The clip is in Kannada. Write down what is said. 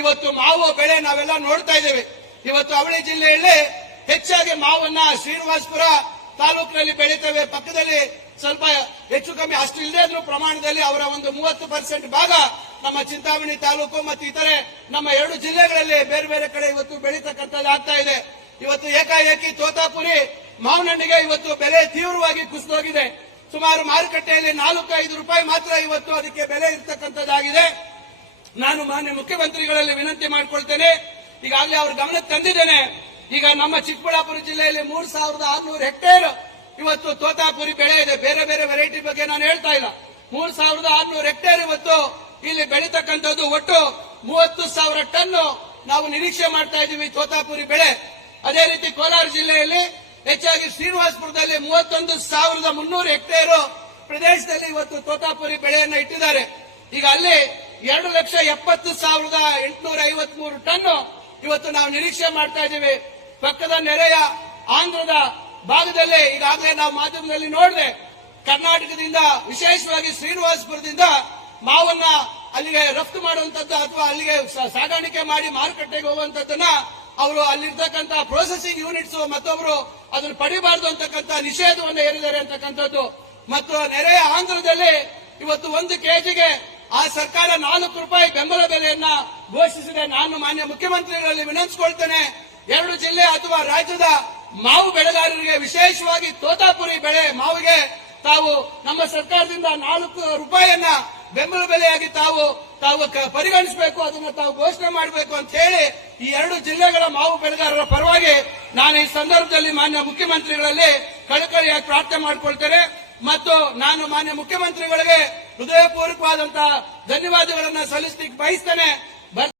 ಇವತ್ತು ಮಾವು ಬೆಳೆ ನಾವೆಲ್ಲ ನೋಡ್ತಾ ಇದ್ದೇವೆ. ಇವತ್ತು ಅವಳಿ ಜಿಲ್ಲೆಯಲ್ಲಿ ಹೆಚ್ಚಾಗಿ ಮಾವನ್ನ ಶ್ರೀನಿವಾಸಪುರ ತಾಲೂಕಿನಲ್ಲಿ ಬೆಳೀತೇವೆ. ಪಕ್ಕದಲ್ಲಿ ಸ್ವಲ್ಪ ಹೆಚ್ಚು ಕಮ್ಮಿ ಅಷ್ಟು ಇಲ್ಲದೆ ಇದ್ರೂ ಪ್ರಮಾಣದಲ್ಲಿ ಅವರ ಒಂದು ಮೂವತ್ತು ಪರ್ಸೆಂಟ್ ಭಾಗ ನಮ್ಮ ಚಿಂತಾಮಣಿ ತಾಲೂಕು ಮತ್ತು ಇತರೆ ನಮ್ಮ ಎರಡು ಜಿಲ್ಲೆಗಳಲ್ಲಿ ಬೇರೆ ಬೇರೆ ಕಡೆ ಇವತ್ತು ಬೆಳೀತಕ್ಕಂಥದ್ದು ಆಗ್ತಾ ಇದೆ. ಇವತ್ತು ಏಕಾಏಕಿ ತೋತಾಪುರಿ ಮಾವಿನಹಣ್ಣಿಗೆ ಇವತ್ತು ಬೆಲೆ ತೀವ್ರವಾಗಿ ಕುಸಿದೋಗಿದೆ. ಸುಮಾರು ಮಾರುಕಟ್ಟೆಯಲ್ಲಿ ನಾಲ್ಕು ಐದು ರೂಪಾಯಿ ಮಾತ್ರ ಇವತ್ತು ಅದಕ್ಕೆ ಬೆಲೆ ಇರ್ತಕ್ಕಂಥದ್ದಾಗಿದೆ. ನಾನು ಮಾನ್ಯ ಮುಖ್ಯಮಂತ್ರಿಗಳಲ್ಲಿ ವಿನಂತಿ ಮಾಡಿಕೊಳ್ತೇನೆ. ಈಗಾಗಲೇ ಅವರು ಗಮನ ತಂದಿದ್ದೇನೆ. ಈಗ ನಮ್ಮ ಚಿಕ್ಕಬಳ್ಳಾಪುರ ಜಿಲ್ಲೆಯಲ್ಲಿ ಮೂರು ಸಾವಿರದ ಆರ್ನೂರು ಹೆಕ್ಟೇರ್ ಇವತ್ತು ತೋತಾಪುರಿ ಬೆಳೆ ಇದೆ. ಬೇರೆ ಬೇರೆ ವೆರೈಟಿ ಬಗ್ಗೆ ನಾನು ಹೇಳ್ತಾ ಇಲ್ಲ. ಮೂರು ಸಾವಿರದ ಆರ್ನೂರು ಹೆಕ್ಟೇರ್ ಇವತ್ತು ಇಲ್ಲಿ ಬೆಳೀತಕ್ಕಂಥದ್ದು ಒಟ್ಟು ಮೂವತ್ತು ಸಾವಿರ ಟನ್ ನಾವು ನಿರೀಕ್ಷೆ ಮಾಡ್ತಾ ಇದ್ದೀವಿ ತೋತಾಪುರಿ ಬೆಳೆ. ಅದೇ ರೀತಿ ಕೋಲಾರ ಜಿಲ್ಲೆಯಲ್ಲಿ ಹೆಚ್ಚಾಗಿ ಶ್ರೀನಿವಾಸಪುರದಲ್ಲಿ ಮೂವತ್ತೊಂದು ಸಾವಿರದ ಮುನ್ನೂರು ಹೆಕ್ಟೇರು ಪ್ರದೇಶದಲ್ಲಿ ಇವತ್ತು ತೋತಾಪುರಿ ಬೆಳೆಯನ್ನು ಇಟ್ಟಿದ್ದಾರೆ. ಈಗ ಅಲ್ಲಿ ಎರಡು ಲಕ್ಷ ಎಪ್ಪತ್ತು ಸಾವಿರದ ಎಂಟುನೂರ ಐವತ್ ಮೂರು ಟನ್ ಇವತ್ತು ನಾವು ನಿರೀಕ್ಷೆ ಮಾಡ್ತಾ ಇದ್ದೀವಿ. ಪಕ್ಕದ ನೆರೆಯ ಆಂಧ್ರದ ಭಾಗದಲ್ಲಿ, ಈಗಾಗಲೇ ನಾವು ಮಾಧ್ಯಮದಲ್ಲಿ ನೋಡಿದೆ, ಕರ್ನಾಟಕದಿಂದ, ವಿಶೇಷವಾಗಿ ಶ್ರೀನಿವಾಸಪುರದಿಂದ ಮಾವನ್ನ ಅಲ್ಲಿಗೆ ರಫ್ತು ಮಾಡುವಂತದ್ದು ಅಥವಾ ಅಲ್ಲಿಗೆ ಸಾಗಾಣಿಕೆ ಮಾಡಿ ಮಾರುಕಟ್ಟೆಗೆ ಹೋಗುವಂತದ್ದನ್ನ ಅವರು ಅಲ್ಲಿರ್ತಕ್ಕಂಥ ಪ್ರೊಸೆಸಿಂಗ್ ಯೂನಿಟ್ಸ್ ಮತ್ತೊಬ್ರು ಅದನ್ನು ಪಡಿಬಾರದು ಅಂತಕ್ಕಂಥ ನಿಷೇಧವನ್ನು ಹೇರಿದ್ದಾರೆ ಅಂತಕ್ಕಂಥದ್ದು. ಮತ್ತು ನೆರೆಯ ಆಂಧ್ರದಲ್ಲಿ ಇವತ್ತು ಒಂದು ಕೆಜಿಗೆ ಆ ಸರ್ಕಾರ ನಾಲ್ಕು ರೂಪಾಯಿ ಬೆಂಬಲ ಬೆಲೆಯನ್ನ ಘೋಷಿಸಿದೆ. ನಾನು ಮಾನ್ಯ ಮುಖ್ಯಮಂತ್ರಿಗಳಲ್ಲಿ ವಿನಂತಿಸಿಕೊಳ್ತೇನೆ. ಎರಡು ಜಿಲ್ಲೆ ಅಥವಾ ರಾಜ್ಯದ ಮಾವು ಬೆಳೆಗಾರರಿಗೆ ವಿಶೇಷವಾಗಿ ತೋತಾಪುರಿ ಬೆಳೆ ಮಾವಿಗೆ ತಾವು ನಮ್ಮ ಸರ್ಕಾರದಿಂದ ನಾಲ್ಕು ರೂಪಾಯಿಯನ್ನ ಬೆಂಬಲ ಬೆಲೆಯಾಗಿ ತಾವು ತಾವು ಪರಿಗಣಿಸಬೇಕು, ಅದನ್ನ ತಾವು ಘೋಷಣೆ ಮಾಡಬೇಕು ಅಂತ ಹೇಳಿ ಈ ಎರಡು ಜಿಲ್ಲೆಗಳ ಮಾವು ಬೆಳೆಗಾರರ ಪರವಾಗಿ ನಾನು ಈ ಸಂದರ್ಭದಲ್ಲಿ ಮಾನ್ಯ ಮುಖ್ಯಮಂತ್ರಿಗಳಲ್ಲಿ ಕಳಕಳಿಯಾಗಿ ಪ್ರಾರ್ಥನೆ ಮಾಡಿಕೊಳ್ತೇನೆ. ಮತ್ತು ನಾನು ಮಾನ್ಯ ಮುಖ್ಯಮಂತ್ರಿಗಳಿಗೆ ಹೃದಯಪೂರ್ವಕವಾದಂತಹ ಧನ್ಯವಾದಗಳನ್ನ ಸಲ್ಲಿಸಲಿಕ್ಕೆ ಬಯಸ್ತೇನೆ.